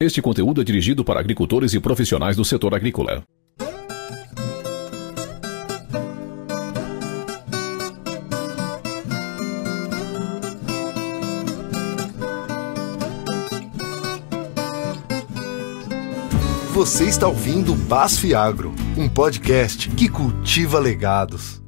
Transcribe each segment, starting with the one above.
Este conteúdo é dirigido para agricultores e profissionais do setor agrícola. Você está ouvindo BASF Agro, um podcast que cultiva legados.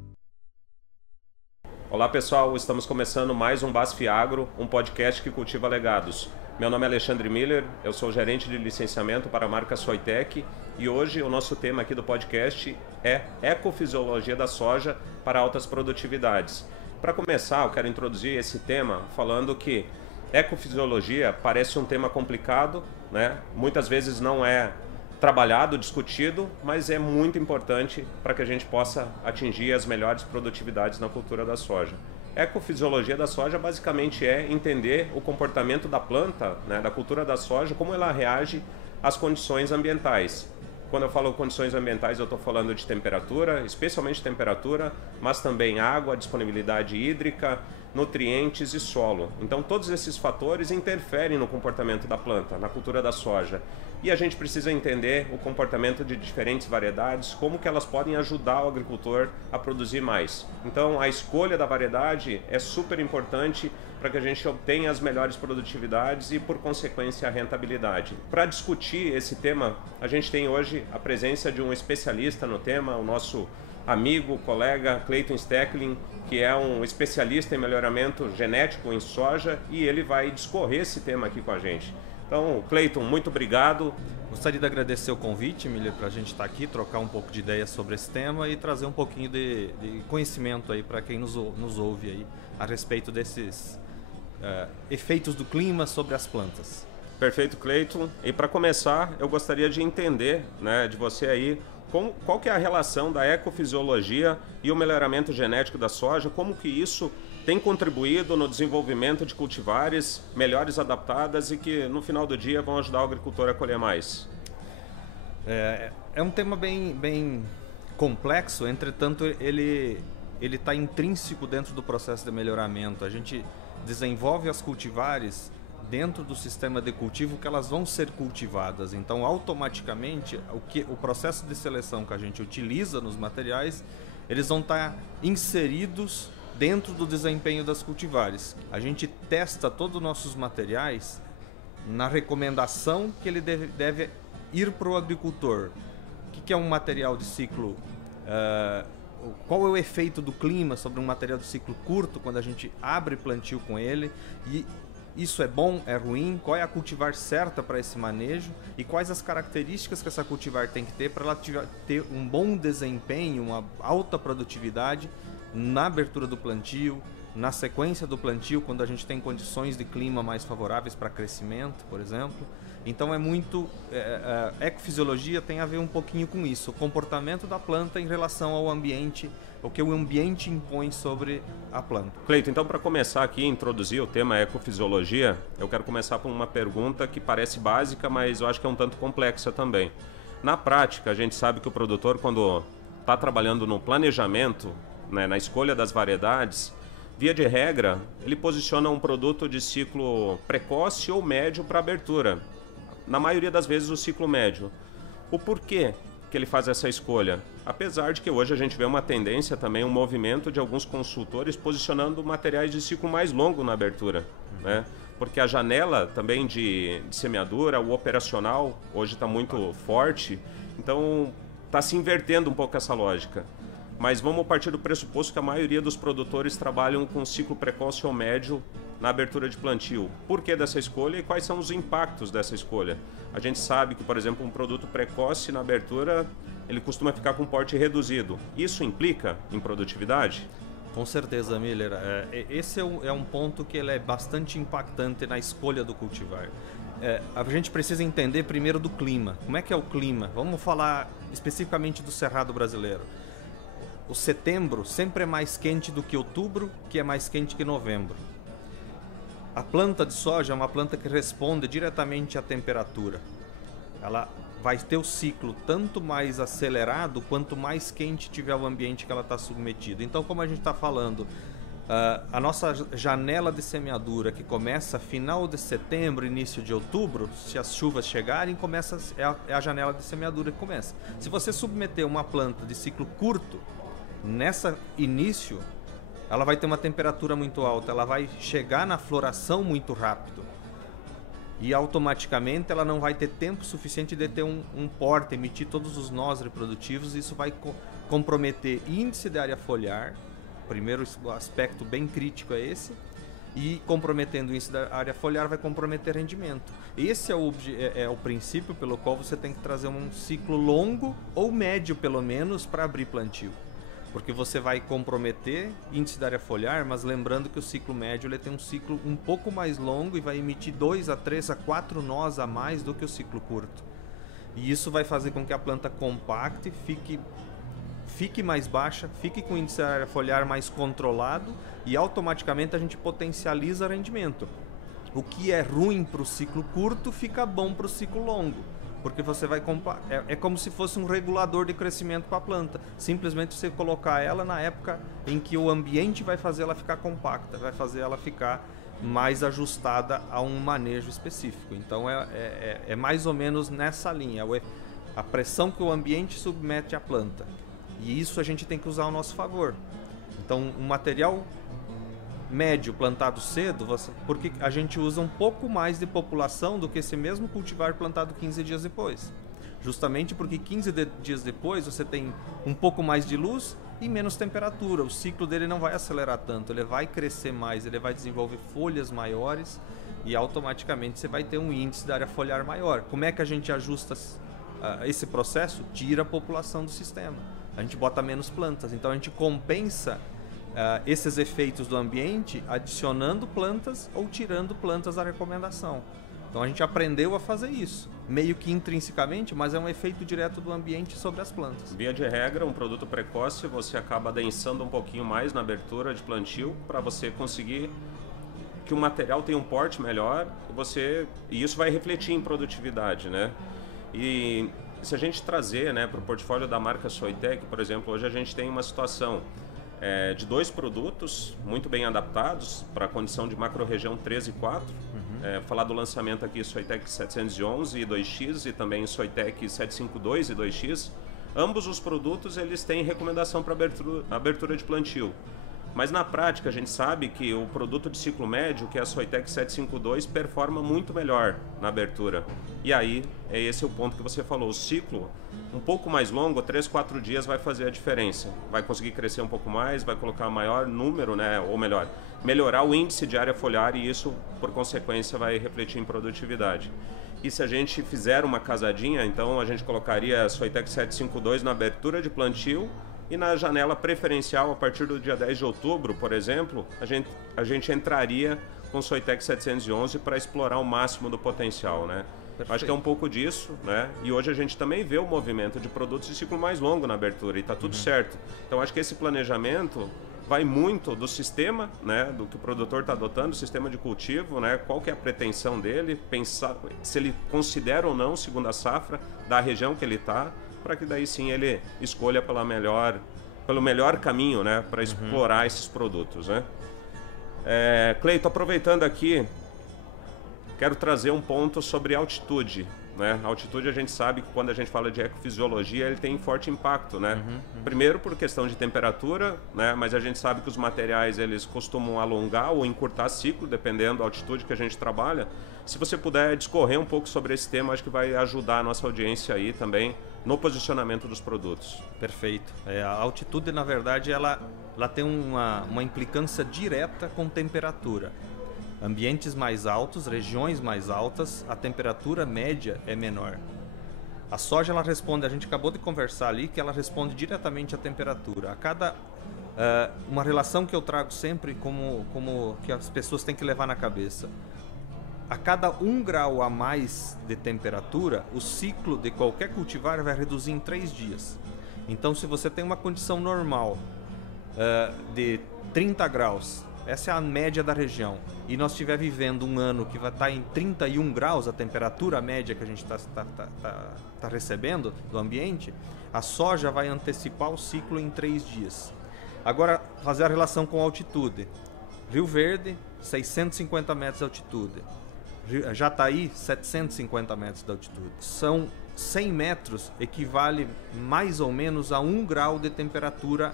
Olá pessoal, estamos começando mais um BASF Agro, um podcast que cultiva legados. Meu nome é Alexandre Miller, eu sou gerente de licenciamento para a marca Soitec e hoje o nosso tema aqui do podcast é Ecofisiologia da soja para altas produtividades. Para começar, eu quero introduzir esse tema falando que ecofisiologia parece um tema complicado, né? Muitas vezes não é trabalhado, discutido, mas é muito importante para que a gente possa atingir as melhores produtividades na cultura da soja. Ecofisiologia da soja basicamente é entender o comportamento da planta, né, da cultura da soja, como ela reage às condições ambientais. Quando eu falo condições ambientais, eu estou falando de temperatura, especialmente temperatura, mas também água, disponibilidade hídrica, nutrientes e solo. Então todos esses fatores interferem no comportamento da planta, na cultura da soja. E a gente precisa entender o comportamento de diferentes variedades, como que elas podem ajudar o agricultor a produzir mais. Então a escolha da variedade é super importante para que a gente obtenha as melhores produtividades e, por consequência, a rentabilidade. Para discutir esse tema, a gente tem hoje a presença de um especialista no tema, o nosso amigo, colega Clayton Stecklin, que é um especialista em melhoramento genético em soja, e ele vai discorrer esse tema aqui com a gente. Então, Clayton, muito obrigado. Gostaria de agradecer o convite, Miller, para a gente estar aqui, trocar um pouco de ideias sobre esse tema e trazer um pouquinho de conhecimento aí para quem nos ouve aí a respeito desses efeitos do clima sobre as plantas. Perfeito, Clayton. E para começar, eu gostaria de entender, né, de você aí, qual que é a relação da ecofisiologia e o melhoramento genético da soja, como que isso tem contribuído no desenvolvimento de cultivares melhores adaptadas e que no final do dia vão ajudar o agricultor a colher mais? É um tema bem complexo, entretanto ele está intrínseco dentro do processo de melhoramento. A gente desenvolve as cultivares dentro do sistema de cultivo que elas vão ser cultivadas. Então, automaticamente, o processo de seleção que a gente utiliza nos materiais, eles vão estar inseridos dentro do desempenho das cultivares. A gente testa todos os nossos materiais na recomendação que ele deve ir para o agricultor. O que é um material de ciclo? Qual é o efeito do clima sobre um material de ciclo curto quando a gente abre plantio com ele? E isso é bom, é ruim? Qual é a cultivar certa para esse manejo? E quais as características que essa cultivar tem que ter para ela ter um bom desempenho, uma alta produtividade na abertura do plantio, na sequência do plantio, quando a gente tem condições de clima mais favoráveis para crescimento, por exemplo. Então é muito... ecofisiologia tem a ver um pouquinho com isso, o comportamento da planta em relação ao ambiente, o que o ambiente impõe sobre a planta. Clayton, então para começar aqui, introduzir o tema ecofisiologia, eu quero começar por uma pergunta que parece básica, mas eu acho que é um tanto complexa também. Na prática, a gente sabe que o produtor, quando está trabalhando no planejamento, né, na escolha das variedades, via de regra, ele posiciona um produto de ciclo precoce ou médio para abertura. Na maioria das vezes o ciclo médio. O porquê que ele faz essa escolha? Apesar de que hoje a gente vê uma tendência também, um movimento de alguns consultores posicionando materiais de ciclo mais longo na abertura, né? Porque a janela também de semeadura, o operacional, hoje está muito forte, então está se invertendo um pouco essa lógica. Mas vamos partir do pressuposto que a maioria dos produtores trabalham com ciclo precoce ou médio na abertura de plantio. Por que dessa escolha e quais são os impactos dessa escolha? A gente sabe que, por exemplo, um produto precoce na abertura, ele costuma ficar com porte reduzido. Isso implica em produtividade? Com certeza, Miller. Esse é um ponto que ele é bastante impactante na escolha do cultivar. A gente precisa entender primeiro do clima. Como é que é o clima? Vamos falar especificamente do Cerrado brasileiro. O setembro sempre é mais quente do que outubro, que é mais quente que novembro. A planta de soja é uma planta que responde diretamente à temperatura. Ela vai ter o ciclo tanto mais acelerado quanto mais quente tiver o ambiente que ela está submetida. Então, como a gente está falando, A nossa janela de semeadura, que começa final de setembro, início de outubro, se as chuvas chegarem, é a janela de semeadura que começa. Se você submeter uma planta de ciclo curto, nessa início, ela vai ter uma temperatura muito alta, ela vai chegar na floração muito rápido. E automaticamente ela não vai ter tempo suficiente de ter um porte, emitir todos os nós reprodutivos, e isso vai comprometer índice de área foliar. Primeiro aspecto bem crítico é esse, e comprometendo o índice da área foliar vai comprometer rendimento. Esse é o princípio pelo qual você tem que trazer um ciclo longo ou médio pelo menos para abrir plantio, porque você vai comprometer índice da área foliar, mas lembrando que o ciclo médio ele tem um ciclo um pouco mais longo e vai emitir 2 a 3 a 4 nós a mais do que o ciclo curto, e isso vai fazer com que a planta compacte, fique mais baixa, fique com o índice da área foliar mais controlado, e automaticamente a gente potencializa rendimento. O que é ruim para o ciclo curto fica bom para o ciclo longo, porque você vai é como se fosse um regulador de crescimento para a planta. Simplesmente você colocar ela na época em que o ambiente vai fazer ela ficar compacta, vai fazer ela ficar mais ajustada a um manejo específico. Então é mais ou menos nessa linha, a pressão que o ambiente submete à planta. E isso a gente tem que usar ao nosso favor. Então, um material médio plantado cedo, porque a gente usa um pouco mais de população do que esse mesmo cultivar plantado 15 dias depois. Justamente porque 15 dias depois você tem um pouco mais de luz e menos temperatura. O ciclo dele não vai acelerar tanto, ele vai crescer mais, ele vai desenvolver folhas maiores e automaticamente você vai ter um índice da área foliar maior. Como é que a gente ajusta esse processo? Tira a população do sistema. A gente bota menos plantas, então a gente compensa esses efeitos do ambiente adicionando plantas ou tirando plantas da recomendação. Então a gente aprendeu a fazer isso, meio que intrinsecamente, mas é um efeito direto do ambiente sobre as plantas. Via de regra, um produto precoce você acaba adensando um pouquinho mais na abertura de plantio para você conseguir que o material tenha um porte melhor e isso vai refletir em produtividade, né? E se a gente trazer, né, para o portfólio da marca Soitec, por exemplo, hoje a gente tem uma situação de 2 produtos muito bem adaptados para a condição de macro-região 3 e 4. Falar do lançamento aqui Soitec 711 e 2X e também Soitec 752 e 2X. Ambos os produtos eles têm recomendação para abertura de plantio. Mas na prática a gente sabe que o produto de ciclo médio, que é a Soitec 752, performa muito melhor na abertura. E aí, esse é o ponto que você falou, o ciclo um pouco mais longo, 3, 4 dias vai fazer a diferença. Vai conseguir crescer um pouco mais, vai colocar maior número, né? Ou melhor, melhorar o índice de área foliar e isso, por consequência, vai refletir em produtividade. E se a gente fizer uma casadinha, então a gente colocaria a Soitec 752 na abertura de plantio, e na janela preferencial, a partir do dia 10 de outubro, por exemplo, a gente entraria com Soitec 711 para explorar o máximo do potencial, né? Perfeito. Acho que é um pouco disso, né? E hoje a gente também vê o movimento de produtos de ciclo mais longo na abertura e está tudo certo. Então acho que esse planejamento vai muito do sistema, né? Do que o produtor está adotando, o sistema de cultivo, né? Qual que é a pretensão dele, pensar se ele considera ou não segunda safra da região que ele está, para que daí sim ele escolha pelo melhor caminho, né, para explorar esses produtos, né? Cleito, aproveitando aqui, quero trazer um ponto sobre altitude, né? A altitude a gente sabe que quando a gente fala de ecofisiologia ele tem forte impacto, né? Primeiro por questão de temperatura, né? Mas a gente sabe que os materiais eles costumam alongar ou encurtar ciclo dependendo da altitude que a gente trabalha. Se você puder discorrer um pouco sobre esse tema, acho que vai ajudar a nossa audiência aí também no posicionamento dos produtos. Perfeito. A altitude, na verdade, ela tem uma implicância direta com temperatura. Ambientes mais altos, regiões mais altas, a temperatura média é menor. A soja, ela responde, a gente acabou de conversar ali, que ela responde diretamente à temperatura. Uma relação que eu trago sempre como que as pessoas têm que levar na cabeça. A cada 1 grau a mais de temperatura, o ciclo de qualquer cultivar vai reduzir em 3 dias. Então, se você tem uma condição normal de 30 graus, essa é a média da região, e nós estiver vivendo um ano que vai estar em 31 graus, a temperatura média que a gente está recebendo do ambiente, a soja vai antecipar o ciclo em 3 dias. Agora, fazer a relação com a altitude. Rio Verde, 650 metros de altitude. Jataí, 750 metros de altitude. São 100 metros, equivale mais ou menos a 1 grau de temperatura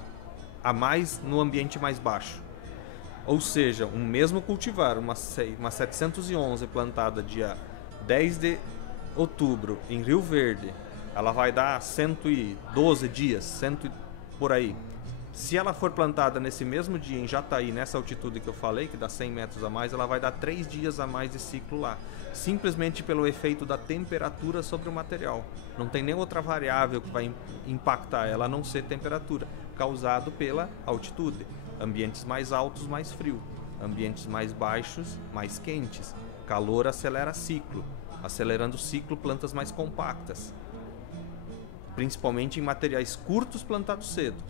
a mais no ambiente mais baixo. Ou seja, um mesmo cultivar, uma 711 plantada dia 10 de outubro em Rio Verde, ela vai dar 112 dias, 100 por aí. Se ela for plantada nesse mesmo dia em Jataí, nessa altitude que eu falei, que dá 100 metros a mais, ela vai dar 3 dias a mais de ciclo lá. Simplesmente pelo efeito da temperatura sobre o material. Não tem nem outra variável que vai impactar ela, a não ser temperatura, causado pela altitude. Ambientes mais altos, mais frio. Ambientes mais baixos, mais quentes. Calor acelera ciclo. Acelerando o ciclo, plantas mais compactas. Principalmente em materiais curtos plantados cedo.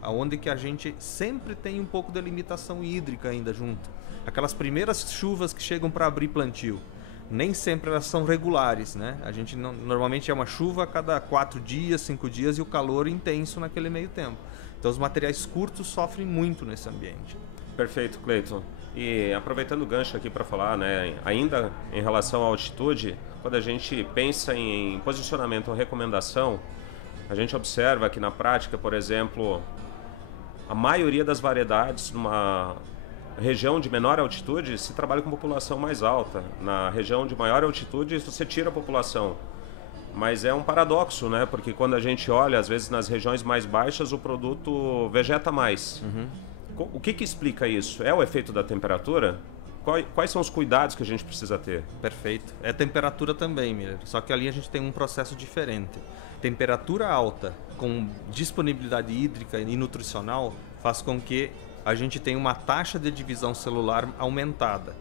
Onde que a gente sempre tem um pouco de limitação hídrica ainda junto. Aquelas primeiras chuvas que chegam para abrir plantio, nem sempre elas são regulares, né? A gente normalmente é uma chuva a cada 4 dias, 5 dias e o calor intenso naquele meio tempo. Então os materiais curtos sofrem muito nesse ambiente. Perfeito, Cleiton. E aproveitando o gancho aqui para falar, né, ainda em relação à altitude, quando a gente pensa em posicionamento ou recomendação, a gente observa que na prática, por exemplo, a maioria das variedades numa região de menor altitude se trabalha com população mais alta. Na região de maior altitude você tira a população. Mas é um paradoxo, né? Porque quando a gente olha, às vezes nas regiões mais baixas o produto vegeta mais. O que explica isso? É o efeito da temperatura? Quais são os cuidados que a gente precisa ter? Perfeito. É temperatura também, Miller. Só que ali a gente tem um processo diferente. Temperatura alta com disponibilidade hídrica e nutricional faz com que a gente tenha uma taxa de divisão celular aumentada.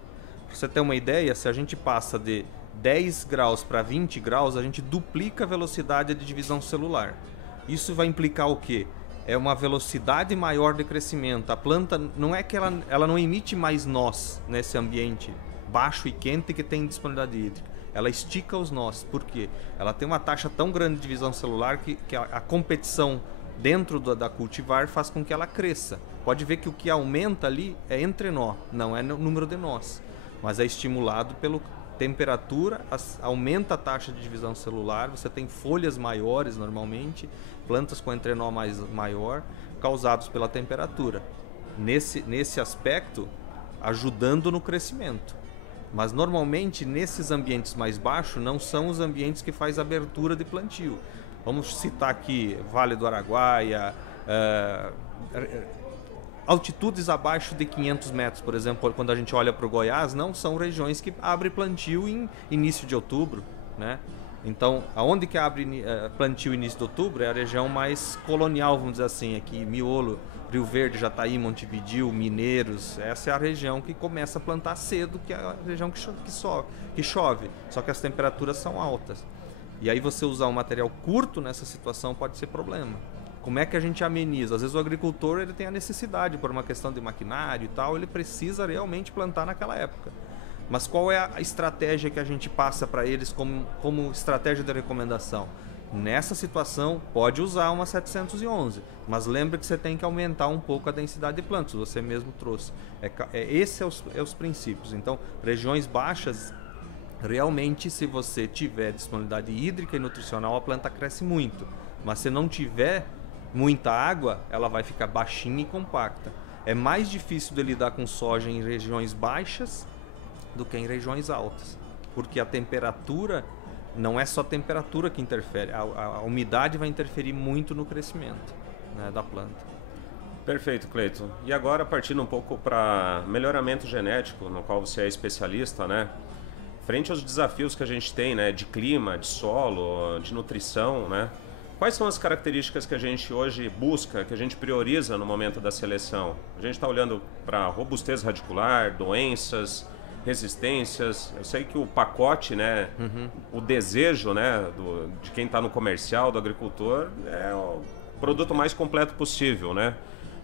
Para você ter uma ideia, se a gente passa de 10 graus para 20 graus, a gente duplica a velocidade de divisão celular. Isso vai implicar o quê? É uma velocidade maior de crescimento. A planta não é que ela não emite mais nós nesse ambiente baixo e quente que tem disponibilidade hídrica. Ela estica os nós. Por quê? Ela tem uma taxa tão grande de divisão celular que a competição dentro da cultivar faz com que ela cresça. Pode ver que o que aumenta ali é entrenó, não é o número de nós, mas é estimulado pela temperatura, aumenta a taxa de divisão celular, você tem folhas maiores normalmente, plantas com entrenó maior, causados pela temperatura. Nesse aspecto, ajudando no crescimento. Mas normalmente nesses ambientes mais baixos não são os ambientes que faz abertura de plantio. Vamos citar aqui Vale do Araguaia, altitudes abaixo de 500 metros, por exemplo, quando a gente olha para o Goiás, não são regiões que abrem plantio em início de outubro, né? Então, aonde que abre plantio início de outubro é a região mais colonial, vamos dizer assim, aqui Miolo, Rio Verde, Jataí, Montevidéu, Mineiros. Essa é a região que começa a plantar cedo, que é a região que chove, só que as temperaturas são altas. E aí você usar um material curto nessa situação pode ser problema. Como é que a gente ameniza? Às vezes o agricultor ele tem a necessidade, por uma questão de maquinário e tal, ele precisa realmente plantar naquela época. Mas qual é a estratégia que a gente passa para eles como estratégia de recomendação? Nessa situação, pode usar uma 711, mas lembre que você tem que aumentar um pouco a densidade de plantas, você mesmo trouxe. Esses são os princípios. Então, regiões baixas, realmente, se você tiver disponibilidade hídrica e nutricional, a planta cresce muito. Mas se não tiver muita água, ela vai ficar baixinha e compacta. É mais difícil de lidar com soja em regiões baixas do que em regiões altas, porque a temperatura não é só a temperatura que interfere, a umidade vai interferir muito no crescimento, né, da planta. Perfeito, Cleiton. E agora, partindo um pouco para melhoramento genético, no qual você é especialista, né? Frente aos desafios que a gente tem, né, de clima, de solo, de nutrição, né? Quais são as características que a gente hoje busca, que a gente prioriza no momento da seleção? A gente está olhando para robustez radicular, doenças, resistências. Eu sei que o pacote, né, o desejo, né, de quem está no comercial, do agricultor, é o produto mais completo possível, né?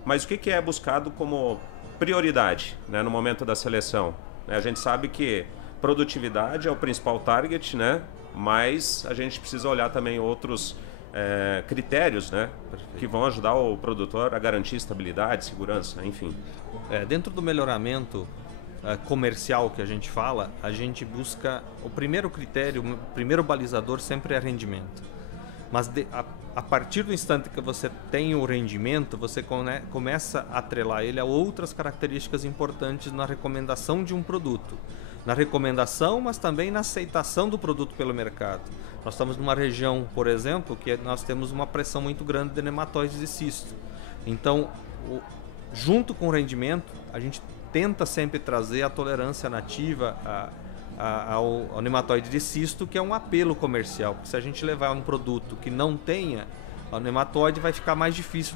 Mas o que é buscado como prioridade, né, no momento da seleção? A gente sabe que produtividade é o principal target, né? Mas a gente precisa olhar também outros critérios, né, que vão ajudar o produtor a garantir estabilidade, segurança, enfim. Dentro do melhoramento comercial que a gente fala, a gente busca o primeiro critério, o primeiro balizador sempre é rendimento. Mas a partir do instante que você tem o rendimento, você começa a atrelar ele a outras características importantes na recomendação de um produto. Na recomendação, mas também na aceitação do produto pelo mercado. Nós estamos numa região, por exemplo, que nós temos uma pressão muito grande de nematóides de cisto. Então, junto com o rendimento, a gente tenta sempre trazer a tolerância nativa ao nematóide de cisto, que é um apelo comercial. Porque se a gente levar um produto que não tenha o nematóide, vai ficar mais difícil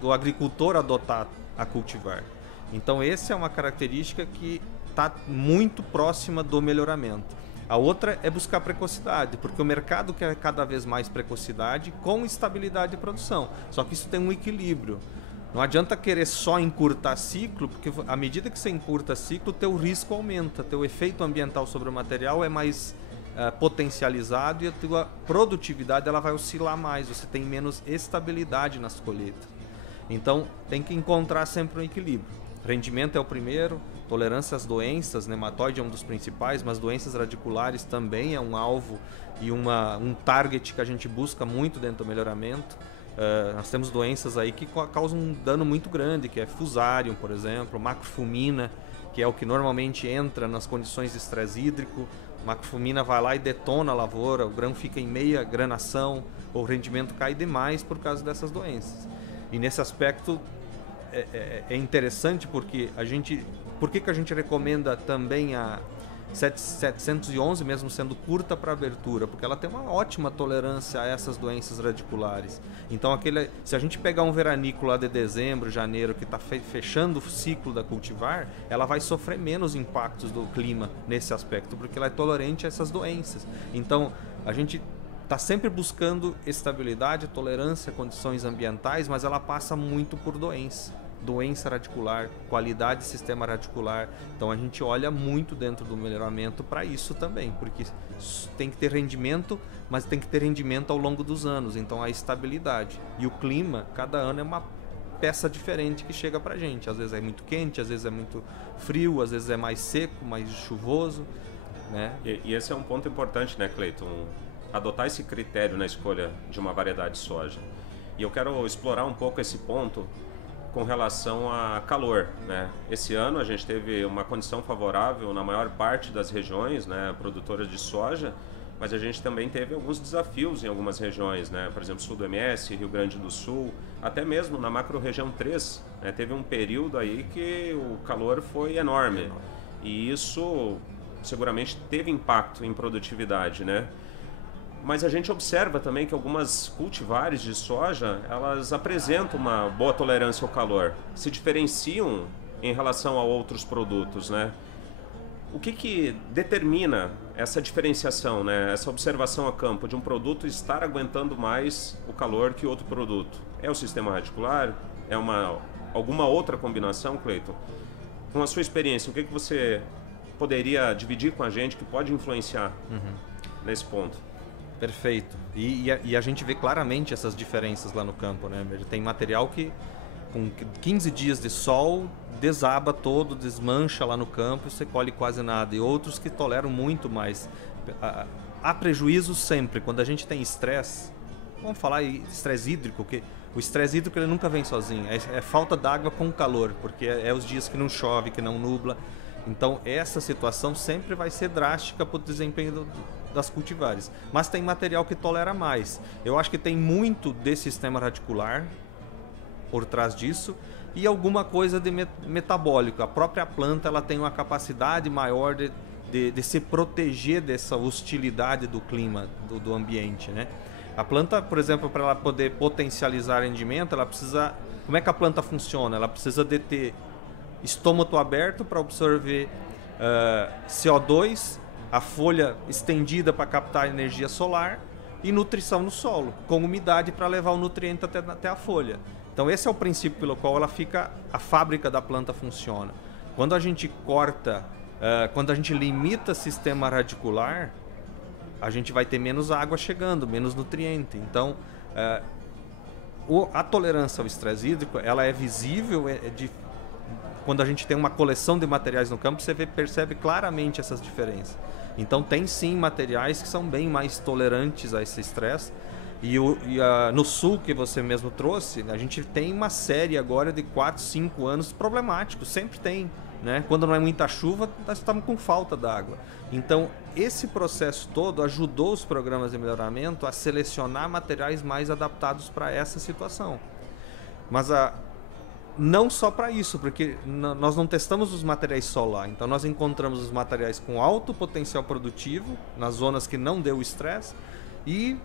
do agricultor adotar a cultivar. Então, essa é uma característica que está muito próxima do melhoramento. A outra é buscar precocidade, porque o mercado quer cada vez mais precocidade com estabilidade de produção. Só que isso tem um equilíbrio. Não adianta querer só encurtar ciclo, porque à medida que você encurta ciclo, teu risco aumenta, teu efeito ambiental sobre o material é mais potencializado e a tua produtividade ela vai oscilar mais, você tem menos estabilidade nas colheitas. Então tem que encontrar sempre um equilíbrio. Rendimento é o primeiro, tolerância às doenças, nematóide é um dos principais, mas doenças radiculares também é um alvo e um target que a gente busca muito dentro do melhoramento. Nós temos doenças aí que causam um dano muito grande, que é Fusarium, por exemplo, macrofumina, que é o que normalmente entra nas condições de estresse hídrico. Macrofumina vai lá e detona a lavoura, o grão fica em meia granação, o rendimento cai demais por causa dessas doenças. E nesse aspecto é interessante porque por que a gente recomenda também a 711, mesmo sendo curta para abertura? Porque ela tem uma ótima tolerância a essas doenças radiculares. Então, se a gente pegar um veranícola lá de dezembro, janeiro, que está fechando o ciclo da cultivar, ela vai sofrer menos impactos do clima nesse aspecto, porque ela é tolerante a essas doenças. Então, a gente está sempre buscando estabilidade, tolerância a condições ambientais, mas ela passa muito por doença radicular, qualidade de sistema radicular. Então a gente olha muito dentro do melhoramento para isso também, porque tem que ter rendimento, mas tem que ter rendimento ao longo dos anos. Então a estabilidade e o clima, cada ano é uma peça diferente que chega para a gente. Às vezes é muito quente, às vezes é muito frio, às vezes é mais seco, mais chuvoso, né? E esse é um ponto importante, né, Cleiton? Adotar esse critério na escolha de uma variedade de soja. E eu quero explorar um pouco esse ponto com relação a calor, né? Esse ano a gente teve uma condição favorável na maior parte das regiões, né, produtoras de soja, mas a gente também teve alguns desafios em algumas regiões, né? Por exemplo, sul do MS, Rio Grande do Sul, até mesmo na macro-região 3, né? Teve um período aí que o calor foi enorme e isso seguramente teve impacto em produtividade, né? Mas a gente observa também que algumas cultivares de soja, elas apresentam uma boa tolerância ao calor, se diferenciam em relação a outros produtos, né? O que determina essa diferenciação, né? Essa observação a campo de um produto estar aguentando mais o calor que outro produto? É o sistema radicular? É alguma outra combinação, Cleiton? Com a sua experiência, o que você poderia dividir com a gente que pode influenciar nesse ponto? Perfeito. E a gente vê claramente essas diferenças lá no campo, né? Tem material que com 15 dias de sol desaba todo, desmancha lá no campo e você colhe quase nada. E outros que toleram muito mais. Há prejuízo sempre. Quando a gente tem estresse, vamos falar estresse hídrico, que o estresse hídrico ele nunca vem sozinho. É falta d'água com calor, porque é os dias que não chove, que não nubla. Então essa situação sempre vai ser drástica para o desempenho das cultivares. Mas tem material que tolera mais. Eu acho que tem muito desse sistema radicular por trás disso e alguma coisa de metabólico. A própria planta ela tem uma capacidade maior de se proteger dessa hostilidade do clima, do ambiente, né? A planta, por exemplo, para ela poder potencializar rendimento, ela precisa... Como é que a planta funciona? Ela precisa de ter estômago aberto para absorver CO2, a folha estendida para captar energia solar e nutrição no solo, com umidade para levar o nutriente até a folha. Então esse é o princípio pelo qual a fábrica da planta funciona. Quando a gente corta, quando a gente limita o sistema radicular, a gente vai ter menos água chegando, menos nutriente. Então, a tolerância ao estresse hídrico, ela é visível quando a gente tem uma coleção de materiais no campo, você percebe claramente essas diferenças. Então, tem sim materiais que são bem mais tolerantes a esse estresse. No sul, que você mesmo trouxe, a gente tem uma série agora de 4, 5 anos problemáticos, sempre tem. Né? Quando não é muita chuva, nós estamos com falta d'água. Então, esse processo todo ajudou os programas de melhoramento a selecionar materiais mais adaptados para essa situação. Mas não só para isso, porque nós não testamos os materiais só lá. Então, nós encontramos os materiais com alto potencial produtivo, nas zonas que não deu estresse, e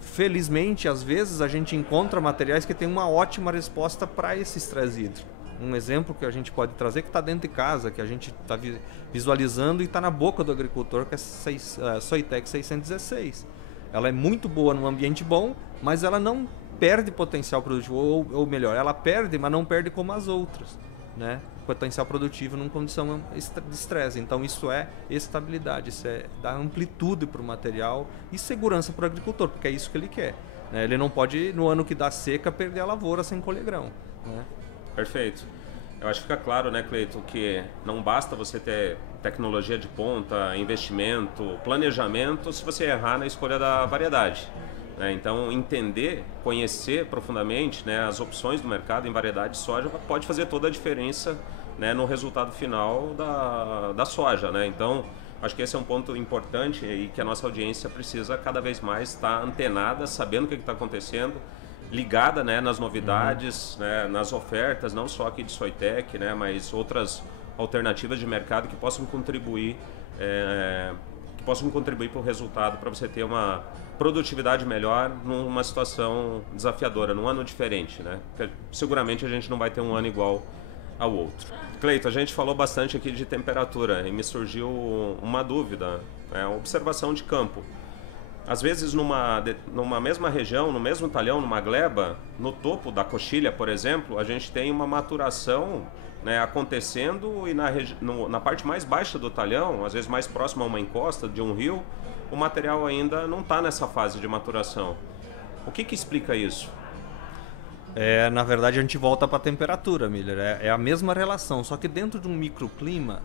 felizmente, às vezes, a gente encontra materiais que têm uma ótima resposta para esse estresse hídrico. Um exemplo que a gente pode trazer que está dentro de casa, que a gente está visualizando e está na boca do agricultor, que é a Soitec 616. Ela é muito boa num ambiente bom, mas ela não perde potencial produtivo, ou melhor, ela perde, mas não perde como as outras, né? Potencial produtivo numa condição de estresse. Então isso é estabilidade, isso é dar amplitude para o material e segurança para o agricultor, porque é isso que ele quer, né? Ele não pode, no ano que dá seca, perder a lavoura sem colher grão, né? Perfeito. Eu acho que fica claro, né, Cleiton, que não basta você ter tecnologia de ponta, investimento, planejamento, se você errar na escolha da variedade. Né? Então, entender, conhecer profundamente, né, as opções do mercado em variedade de soja pode fazer toda a diferença, né, no resultado final da soja. Né? Então, acho que esse é um ponto importante e que a nossa audiência precisa cada vez mais estar antenada, sabendo o que está acontecendo, ligada, né, nas novidades, né, nas ofertas, não só aqui de Soitec, né, mas outras alternativas de mercado que possam contribuir para o resultado, para você ter uma produtividade melhor numa situação desafiadora, num ano diferente, né? Porque seguramente a gente não vai ter um ano igual ao outro. Cleiton, a gente falou bastante aqui de temperatura e me surgiu uma dúvida, né, uma observação de campo. Às vezes, numa mesma região, no mesmo talhão, numa gleba, no topo da coxilha, por exemplo, a gente tem uma maturação, né, acontecendo e na parte mais baixa do talhão, às vezes mais próxima a uma encosta de um rio, o material ainda não está nessa fase de maturação. O que explica isso? Na verdade, a gente volta para a temperatura, Miller. É a mesma relação, só que dentro de um microclima.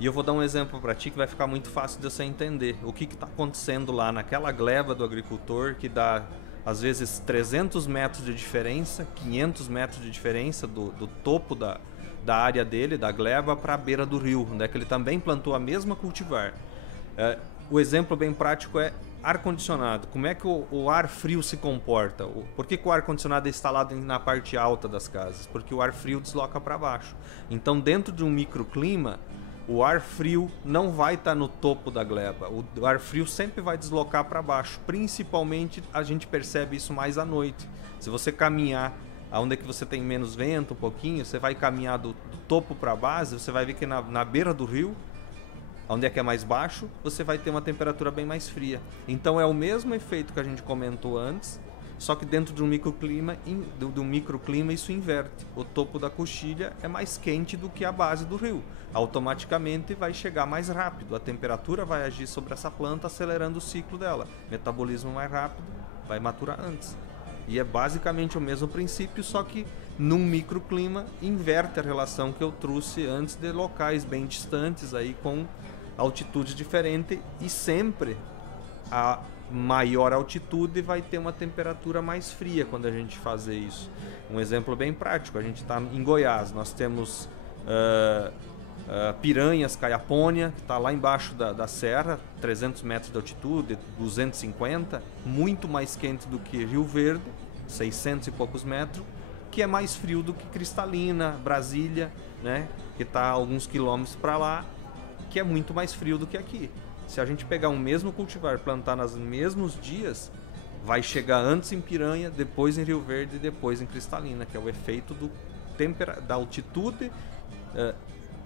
E eu vou dar um exemplo para ti que vai ficar muito fácil de você entender. O que está acontecendo lá naquela gleba do agricultor que dá, às vezes, 300 metros de diferença, 500 metros de diferença do topo da área dele, da gleba, para a beira do rio, onde é que ele também plantou a mesma cultivar. O exemplo bem prático é ar-condicionado. Como é que o ar frio se comporta? Por que o ar-condicionado é instalado na parte alta das casas? Porque o ar frio desloca para baixo. Então, dentro de um microclima, o ar frio não vai estar no topo da gleba. O ar frio sempre vai deslocar para baixo. Principalmente, a gente percebe isso mais à noite. Se você caminhar onde é que você tem menos vento, um pouquinho, você vai caminhar do topo para a base, você vai ver que na beira do rio, onde é que é mais baixo, você vai ter uma temperatura bem mais fria. Então é o mesmo efeito que a gente comentou antes, só que dentro de um microclima isso inverte. O topo da coxilha é mais quente do que a base do rio. Automaticamente vai chegar mais rápido. A temperatura vai agir sobre essa planta, acelerando o ciclo dela. Metabolismo mais rápido, vai maturar antes. E é basicamente o mesmo princípio, só que num microclima inverte a relação que eu trouxe antes de locais bem distantes, aí com altitude diferente, e sempre a maior altitude vai ter uma temperatura mais fria quando a gente fazer isso. Um exemplo bem prático, a gente está em Goiás, nós temos Piranhas, Caiapônia, que está lá embaixo da serra, 300 metros de altitude, 250, muito mais quente do que Rio Verde, 600 e poucos metros, que é mais frio do que Cristalina, Brasília, né, que está a alguns quilômetros para lá, que é muito mais frio do que aqui. Se a gente pegar um mesmo cultivar e plantar nos mesmos dias, vai chegar antes em Piranha, depois em Rio Verde e depois em Cristalina, que é o efeito da altitude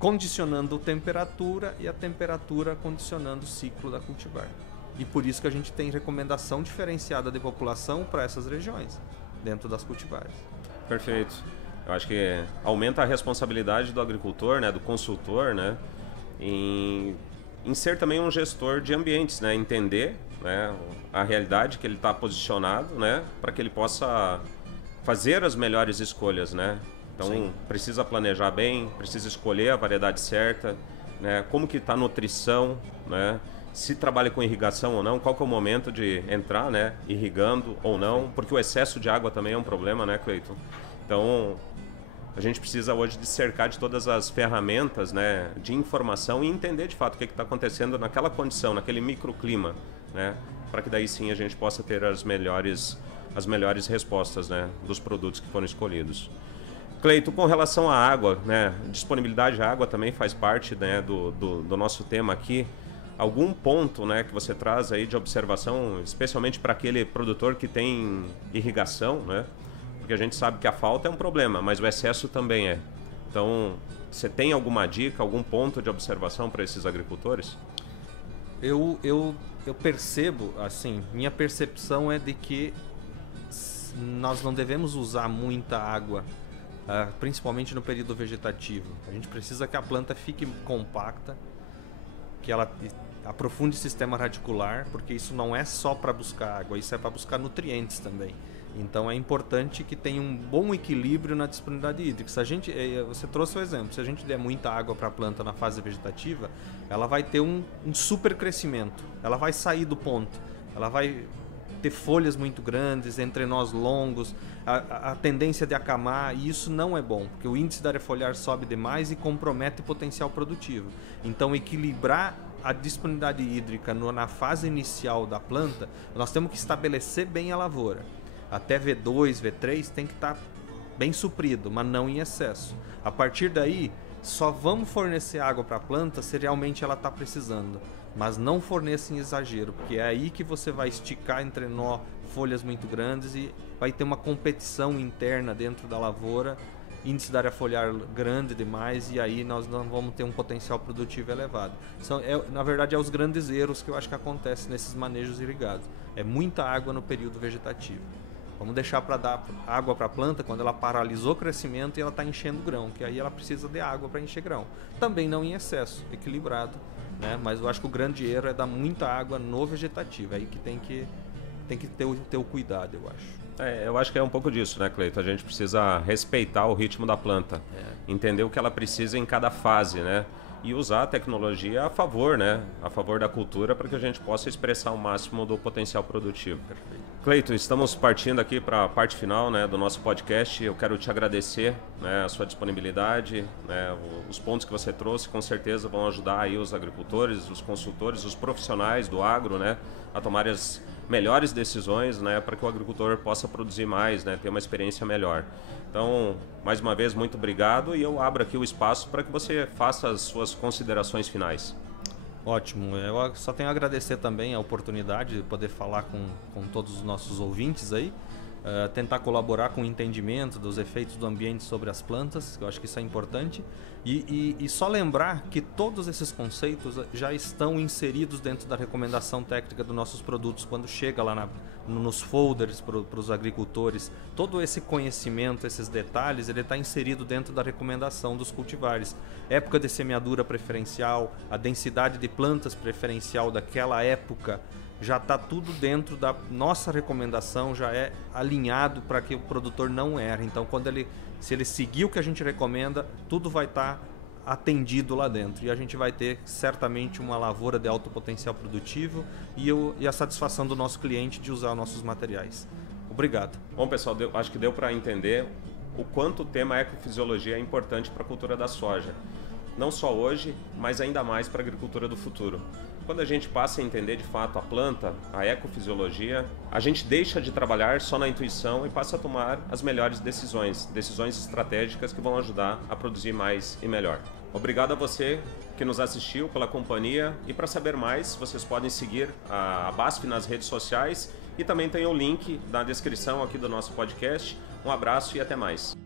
condicionando a temperatura e a temperatura condicionando o ciclo da cultivar. E por isso que a gente tem recomendação diferenciada de população para essas regiões, dentro das cultivares. Perfeito. Eu acho que aumenta a responsabilidade do agricultor, né, do consultor, né, em em ser também um gestor de ambientes, né? Entender, né, a realidade que ele está posicionado, né, para que ele possa fazer as melhores escolhas, né? Então, sim, precisa planejar bem, precisa escolher a variedade certa, né? Como que está a nutrição, né? Se trabalha com irrigação ou não, qual que é o momento de entrar, né, irrigando ou não, porque o excesso de água também é um problema, né, Cleiton? Então, a gente precisa hoje de cercar de todas as ferramentas, né, de informação e entender de fato o que está acontecendo naquela condição, naquele microclima, né, para que daí sim a gente possa ter as melhores respostas, né, dos produtos que foram escolhidos. Cleiton, com relação à água, né, disponibilidade de água também faz parte, né, do nosso tema aqui. Algum ponto, né, que você traz aí de observação, especialmente para aquele produtor que tem irrigação, né? Porque a gente sabe que a falta é um problema, mas o excesso também é. Então, você tem alguma dica, algum ponto de observação para esses agricultores? Eu percebo, assim, minha percepção é de que nós não devemos usar muita água, principalmente no período vegetativo. A gente precisa que a planta fique compacta, que ela aprofunde o sistema radicular, porque isso não é só para buscar água, isso é para buscar nutrientes também. Então é importante que tenha um bom equilíbrio na disponibilidade hídrica. Se a gente, você trouxe o exemplo, se a gente der muita água para a planta na fase vegetativa, ela vai ter um super crescimento, ela vai sair do ponto, ela vai ter folhas muito grandes, entrenós longos, a tendência de acamar, e isso não é bom, porque o índice da área foliar sobe demais e compromete o potencial produtivo. Então equilibrar a disponibilidade hídrica na fase inicial da planta, nós temos que estabelecer bem a lavoura. Até V2, V3 tem que estar bem suprido, mas não em excesso. A partir daí, só vamos fornecer água para a planta se realmente ela está precisando. Mas não forneça em exagero, porque é aí que você vai esticar entrenó, folhas muito grandes e vai ter uma competição interna dentro da lavoura, índice da área foliar grande demais, e aí nós não vamos ter um potencial produtivo elevado. Na verdade, é os grandes erros que eu acho que acontecem nesses manejos irrigados. É muita água no período vegetativo. Vamos deixar para dar água para a planta quando ela paralisou o crescimento e ela está enchendo grão, que aí ela precisa de água para encher grão. Também não em excesso, equilibrado, né? Mas eu acho que o grande erro é dar muita água no vegetativo, é aí que tem que ter o cuidado, eu acho. Eu acho que é um pouco disso, né, Cleiton? A gente precisa respeitar o ritmo da planta, entender o que ela precisa em cada fase, né? E usar a tecnologia a favor, né? A favor da cultura, para que a gente possa expressar o máximo do potencial produtivo. Perfeito. Cleiton, estamos partindo aqui para a parte final, né, do nosso podcast. Eu quero te agradecer, né, a sua disponibilidade, né, os pontos que você trouxe, com certeza vão ajudar aí os agricultores, os consultores, os profissionais do agro, né, a tomar as melhores decisões, né, para que o agricultor possa produzir mais, né, ter uma experiência melhor. Então, mais uma vez, muito obrigado, e eu abro aqui o espaço para que você faça as suas considerações finais. Ótimo, eu só tenho a agradecer também a oportunidade de poder falar com todos os nossos ouvintes aí, tentar colaborar com o entendimento dos efeitos do ambiente sobre as plantas, que eu acho que isso é importante, e só lembrar que todos esses conceitos já estão inseridos dentro da recomendação técnica dos nossos produtos, quando chega lá nos folders para os agricultores. Todo esse conhecimento, esses detalhes, ele está inserido dentro da recomendação dos cultivares. Época de semeadura preferencial, a densidade de plantas preferencial daquela época, já está tudo dentro da nossa recomendação, já é alinhado para que o produtor não erre. Então, se ele seguir o que a gente recomenda, tudo vai estar atendido lá dentro. E a gente vai ter certamente uma lavoura de alto potencial produtivo e a satisfação do nosso cliente de usar nossos materiais. Obrigado. Bom, pessoal, acho que deu para entender o quanto o tema ecofisiologia é importante para a cultura da soja. Não só hoje, mas ainda mais para a agricultura do futuro. Quando a gente passa a entender de fato a planta, a ecofisiologia, a gente deixa de trabalhar só na intuição e passa a tomar as melhores decisões estratégicas que vão ajudar a produzir mais e melhor. Obrigado a você que nos assistiu, pela companhia, e para saber mais, vocês podem seguir a BASF nas redes sociais e também tem o link na descrição aqui do nosso podcast. Um abraço e até mais.